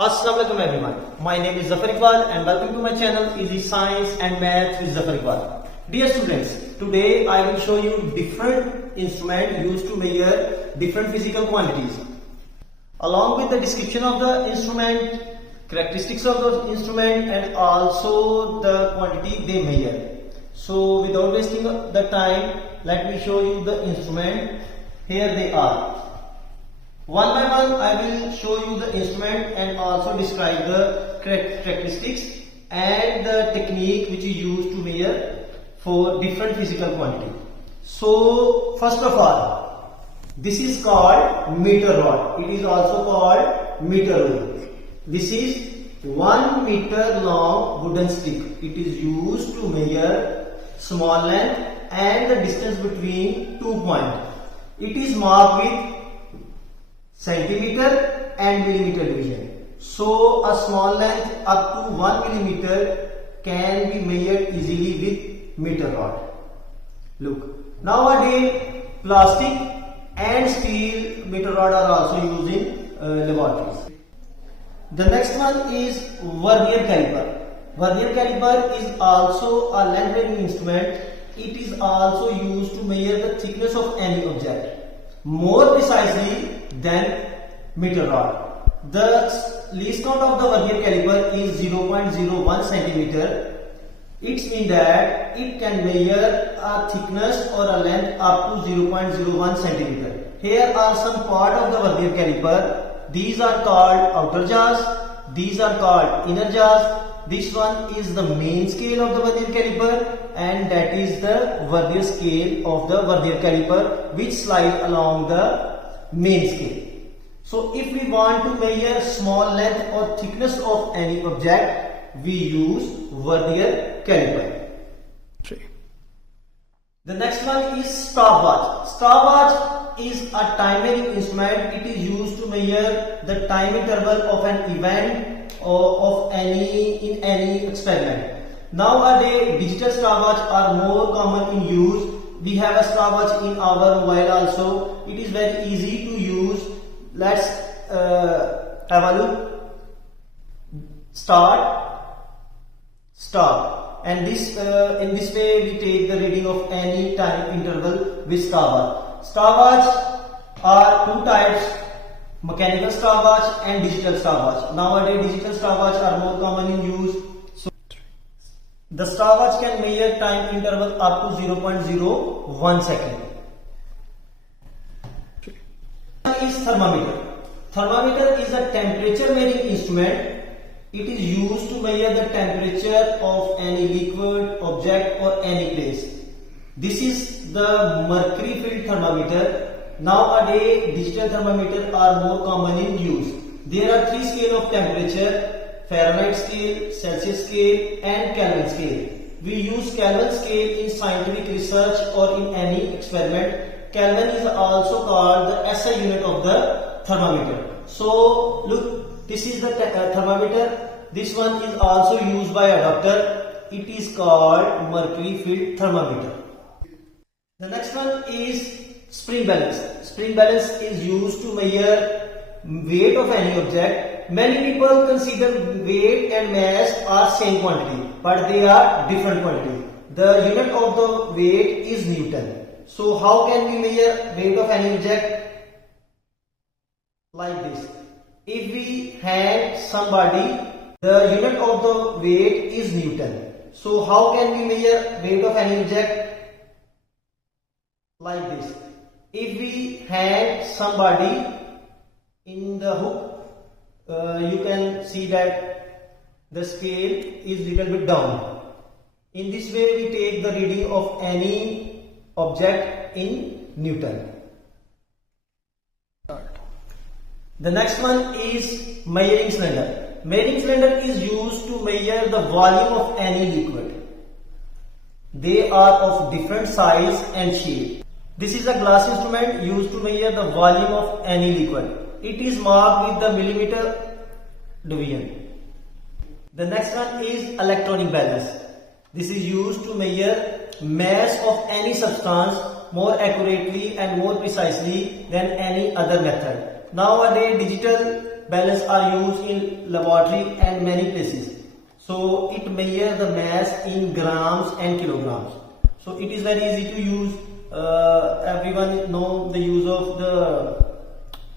Assalamualaikum everyone. My name is Zafar Iqbal and welcome to my channel Easy Science and Maths with Zafar Iqbal. Dear students, today I will show you different instruments used to measure different physical quantities. Along with the description of the instrument, characteristics of the instrument and also the quantity they measure. So without wasting the time, let me show you the instrument. Here they are. One by one I will show you the instrument and also describe the characteristics and the technique which is used to measure for different physical quantity. So first of all, this is called meter rod. It is also called meter rule. This is 1 meter long wooden stick. It is used to measure small length and the distance between 2 points. It is marked with centimeter and millimeter division. So a small length up to 1 millimeter can be measured easily with meter rod. Look, nowadays plastic and steel meter rod are also used in laboratories. The next one is vernier caliper. Vernier caliper is also a length measuring instrument. It is also used to measure the thickness of any object more precisely than meter rod. The least count of the vernier caliper is 0.01 centimeter. It means that it can measure a thickness or a length up to 0.01 centimeter. Here are some part of the vernier caliper. These are called outer jaws. These are called inner jaws. This one is the main scale of the vernier caliper and that is the vernier scale of the vernier caliper which slides along the main scale. So if we want to measure small length or thickness of any object, we use vernier caliper. The next one is stopwatch. Stopwatch is a time measuring instrument. It is used to measure the time interval of an event or in any experiment. Nowadays, digital stopwatch are more common in use. We have a stopwatch in our mobile also. It is very easy to use. Let's have a look. Start, stop, and this in this way we take the reading of any time interval with stopwatch. Stopwatch are two types: mechanical stopwatch and digital stopwatch. Nowadays, digital stopwatch are more common in use. So the stopwatch can measure time interval up to 0.01 second. Is thermometer. Thermometer is a temperature measuring instrument. It is used to measure the temperature of any liquid, object or any place. This is the mercury filled thermometer. Nowadays digital thermometers are more common in use. There are three scales of temperature: Fahrenheit scale, Celsius scale and Kelvin scale. We use Kelvin scale in scientific research or in any experiment. Kelvin is also called the SI unit of the thermometer. So look, this is the thermometer. This one is also used by a doctor. It is called mercury filled thermometer. The next one is spring balance. Spring balance is used to measure weight of any object. Many people consider weight and mass are same quantity, but they are different quantity. The unit of the weight is Newton. So how can we measure weight of any object? Like this. If we hand somebody, the unit of the weight is Newton. So how can we measure weight of any object? Like this. If we hand somebody in the hook, you can see that the scale is little bit down. In this way we take the reading of any object in Newton. The next one is measuring cylinder. Measuring cylinder is used to measure the volume of any liquid. They are of different size and shape. This is a glass instrument used to measure the volume of any liquid. It is marked with the millimeter division. The next one is electronic balance. This is used to measure mass of any substance more accurately and more precisely than any other method. Nowadays digital balance are used in laboratory and many places. So it measures the mass in grams and kilograms. So it is very easy to use. Everyone know the use of the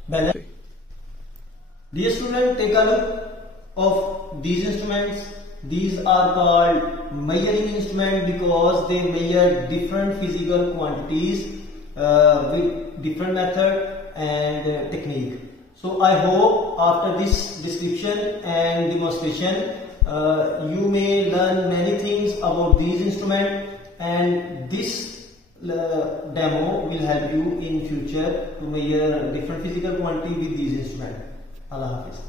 balance. Dear student, take a look of these instruments. These are called measuring instrument because they measure different physical quantities with different method and technique. So I hope after this description and demonstration you may learn many things about these instruments, and this demo will help you in future to measure different physical quantity with these instruments. Allah Hafiz.